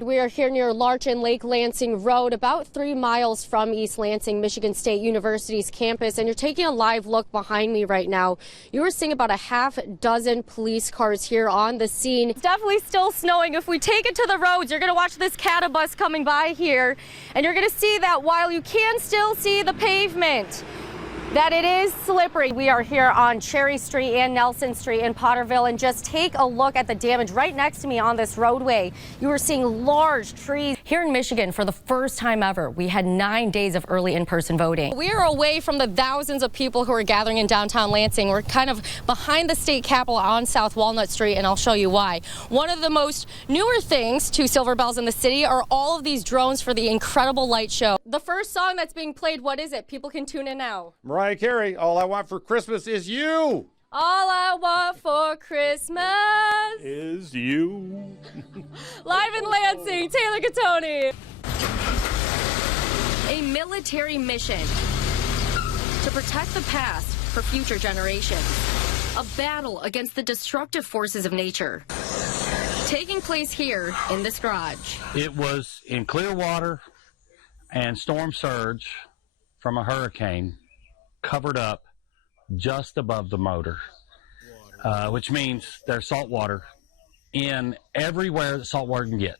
We are here near Larch and Lake Lansing Road, about 3 miles from East Lansing, Michigan State University's campus, and you're taking a live look behind me right now. You are seeing about a half dozen police cars here on the scene. It's definitely still snowing. If we take it to the roads, you're going to watch this cattle-bus coming by here, and you're going to see that while you can still see the pavement, that it is slippery. We are here on Cherry Street and Nelson Street in Potterville, and just take a look at the damage right next to me on this roadway. You are seeing large trees. Here in Michigan, for the first time ever, we had 9 days of early in-person voting. We are away from the thousands of people who are gathering in downtown Lansing. We're kind of behind the state capitol on South Walnut Street, and I'll show you why. One of the most newer things to Silver Bells in the city are all of these drones for the incredible light show. The first song that's being played, what is it? People can tune in now. Mariah Carey, All I Want for Christmas Is You. All I want for Christmas is you. Live in Lansing, Taylor Gattoni. A military mission to protect the past for future generations. A battle against the destructive forces of nature. Taking place here in this garage. It was in clear water and storm surge from a hurricane, covered up just above the motor, which means there's salt water in everywhere that salt water can get.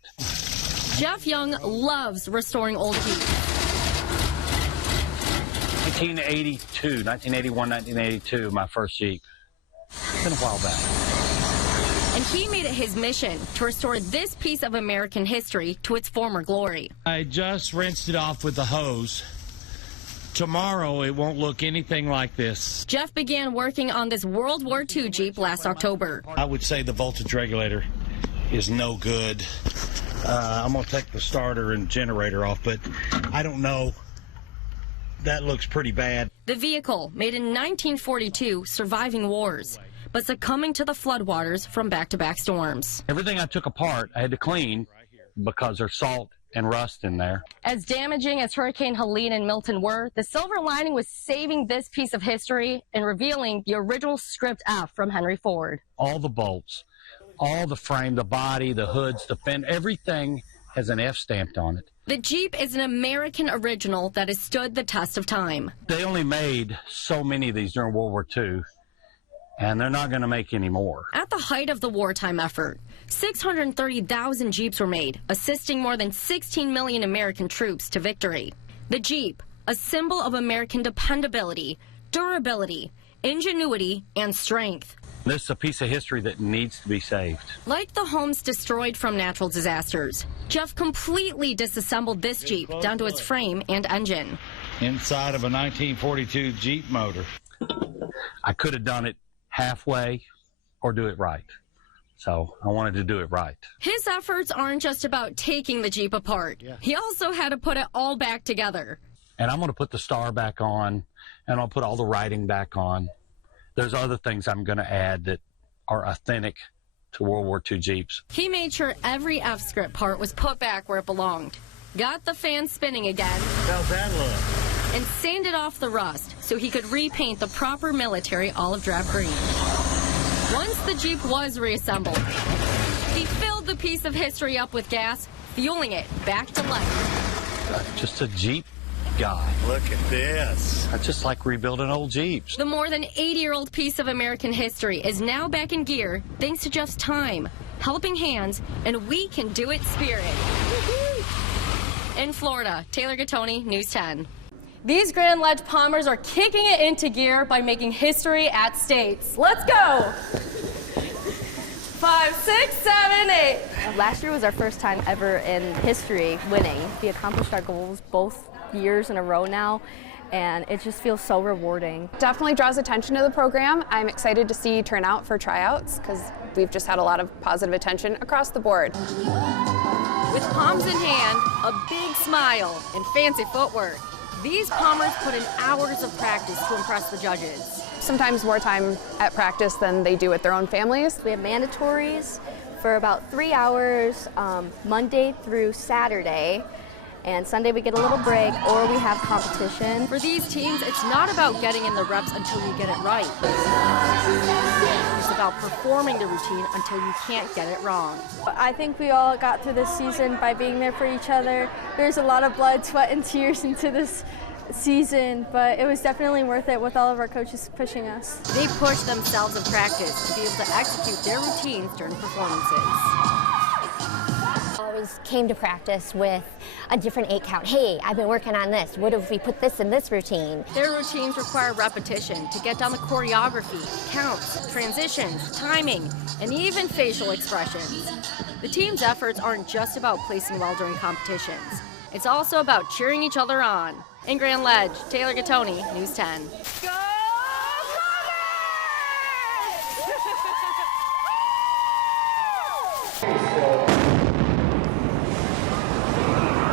Jeff Young loves restoring old Jeeps. 1981, 1982, my first Jeep. It's been a while back. And he made it his mission to restore this piece of American history to its former glory. I just rinsed it off with the hose. Tomorrow, it won't look anything like this. Jeff began working on this World War II Jeep last October. I would say the voltage regulator is no good. I'm going to take the starter and generator off, but I don't know. That looks pretty bad. The vehicle, made in 1942, surviving wars, but succumbing to the floodwaters from back-to-back storms. Everything I took apart, I had to clean because there's salt and rust in there. As damaging as Hurricane Helene and Milton were, the silver lining was saving this piece of history and revealing the original script F from Henry Ford. All the bolts, all the frame, the body, the hoods, the fin, everything has an F stamped on it. The Jeep is an American original that has stood the test of time. They only made so many of these during World War II, and they're not going to make any more. At the height of the wartime effort, 630,000 Jeeps were made, assisting more than 16 million American troops to victory. The Jeep, a symbol of American dependability, durability, ingenuity, and strength. This is a piece of history that needs to be saved. Like the homes destroyed from natural disasters, Jeff completely disassembled this Jeep down to its frame and engine. Inside of a 1942 Jeep motor. I could have done it halfway or do it right. So I wanted to do it right. His efforts aren't just about taking the Jeep apart. He also had to put it all back together. And I'm going to put the star back on, and I'll put all the writing back on. There's other things I'm going to add that are authentic to World War II Jeeps. He made sure every F-script part was put back where it belonged. Got the fan spinning again. How's that look? And sanded off the rust so he could repaint the proper military olive drab green. Once the Jeep was reassembled, he filled the piece of history up with gas, fueling it back to life. Just a Jeep guy. Look at this. I just like rebuilding old Jeeps. The more than 80-year-old piece of American history is now back in gear thanks to Jeff's time, helping hands, and we can do it spirit. In Florida, Taylor Gattoni, News 10. These Grand Ledge Palmers are kicking it into gear by making history at States. Let's go! 5, 6, 7, 8. Last year was our first time ever in history winning. We accomplished our goals both years in a row now, and it just feels so rewarding. Definitely draws attention to the program. I'm excited to see turnout for tryouts because we've just had a lot of positive attention across the board. With palms in hand, a big smile, and fancy footwork, these Palmers put in hours of practice to impress the judges. Sometimes more time at practice than they do with their own families. We have mandatories for about 3 hours Monday through Saturday, And Sunday we get a little break, or we have competition. For these teams, it's not about getting in the reps until you get it right. It's about performing the routine until you can't get it wrong. I think we all got through this season by being there for each other. There's a lot of blood, sweat, and tears into this season, but it was definitely worth it with all of our coaches pushing us. They push themselves in practice to be able to execute their routines during performances. Always came to practice with a different 8 count. Hey, I've been working on this. What if we put this in this routine? Their routines require repetition to get down the choreography, counts, transitions, timing, and even facial expressions. The team's efforts aren't just about placing well during competitions. It's also about cheering each other on. In Grand Ledge, Taylor Gattoni, News 10. Go!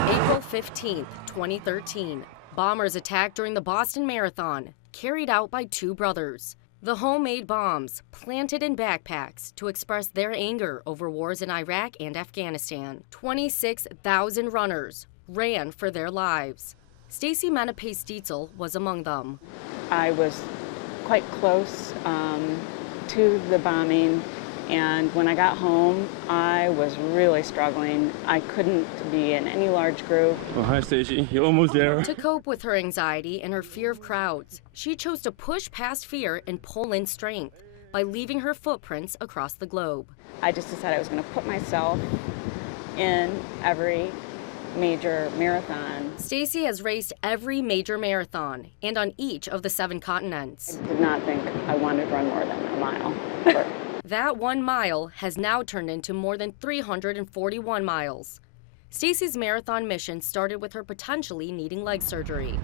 April 15th, 2013. Bombers attacked during the Boston Marathon, carried out by 2 brothers. The homemade bombs, planted in backpacks to express their anger over wars in Iraq and Afghanistan. 26,000 runners ran for their lives. Stacy Menapace-Dietzel was among them. I was quite close to the bombing, and when I got home, I was really struggling. I couldn't be in any large group. Oh, hi, Stacy. You're almost there. To cope with her anxiety and her fear of crowds, she chose to push past fear and pull in strength by leaving her footprints across the globe. I just decided I was going to put myself in every major marathon. Stacy has raced every major marathon and on each of the 7 continents. I did not think I wanted to run more than a mile. That 1 mile has now turned into more than 341 miles. Stacy's marathon mission started with her potentially needing leg surgery.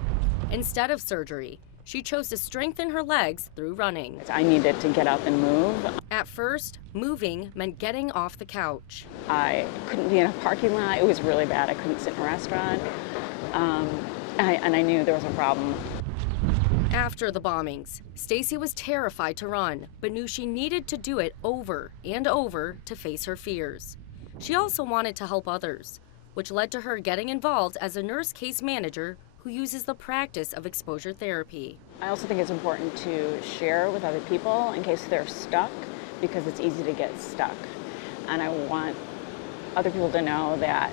Instead of surgery, she chose to strengthen her legs through running. I needed to get up and move. At first, moving meant getting off the couch. I couldn't be in a parking lot. It was really bad. I couldn't sit in a restaurant. And I knew there was a problem. After the bombings, Stacy was terrified to run, but knew she needed to do it over and over to face her fears. She also wanted to help others, which led to her getting involved as a nurse case manager who uses the practice of exposure therapy. I also think it's important to share with other people in case they're stuck, because it's easy to get stuck. And I want other people to know that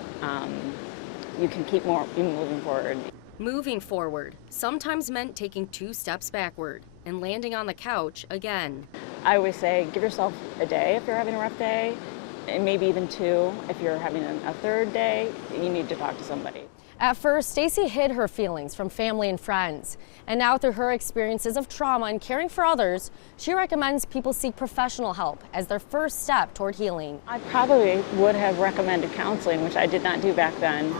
you can keep moving forward. Moving forward sometimes meant taking 2 steps backward and landing on the couch again. I always say, give yourself a day if you're having a rough day, and maybe even 2 if you're having a 3rd day. You need to talk to somebody. At first, Stacy hid her feelings from family and friends. And now through her experiences of trauma and caring for others, she recommends people seek professional help as their first step toward healing. I probably would have recommended counseling, which I did not do back then.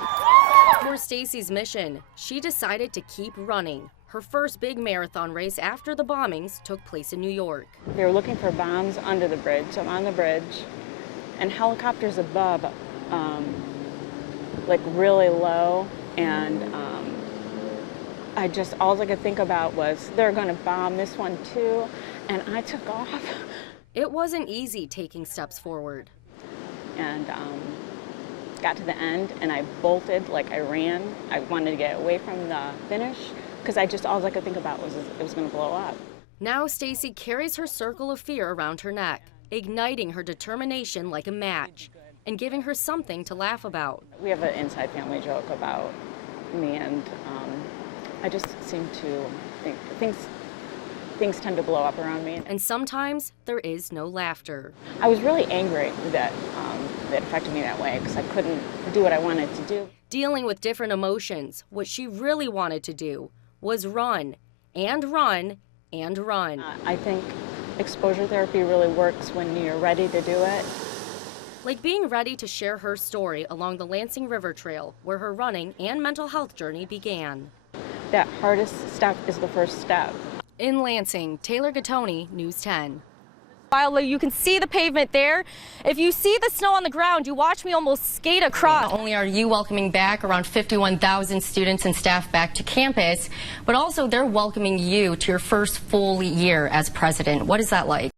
For Stacy's mission, she decided to keep running. Her first big marathon race after the bombings took place in New York. They were looking for bombs under the bridge. So I'm on the bridge, and helicopters above, like really low, and all I could think about was they're going to bomb this one too, and I took off. It wasn't easy taking steps forward. And got to the end, and I bolted like I ran. I wanted to get away from the finish because all I could think about was it was going to blow up. Now Stacy carries her circle of fear around her neck, igniting her determination like a match and giving her something to laugh about. We have an inside family joke about me, and I just seem to think things tend to blow up around me. And sometimes there is no laughter. I was really angry that it affected me that way because I couldn't do what I wanted to do. Dealing with different emotions, what she really wanted to do was run and run and run. I think exposure therapy really works when you're ready to do it. Like being ready to share her story along the Lansing River Trail, where her running and mental health journey began. That hardest step is the first step. In Lansing, Taylor Gattoni, News 10. While you can see the pavement there, if you see the snow on the ground, you watch me almost skate across. Not only are you welcoming back around 51,000 students and staff back to campus, but also they're welcoming you to your first full year as president. What is that like?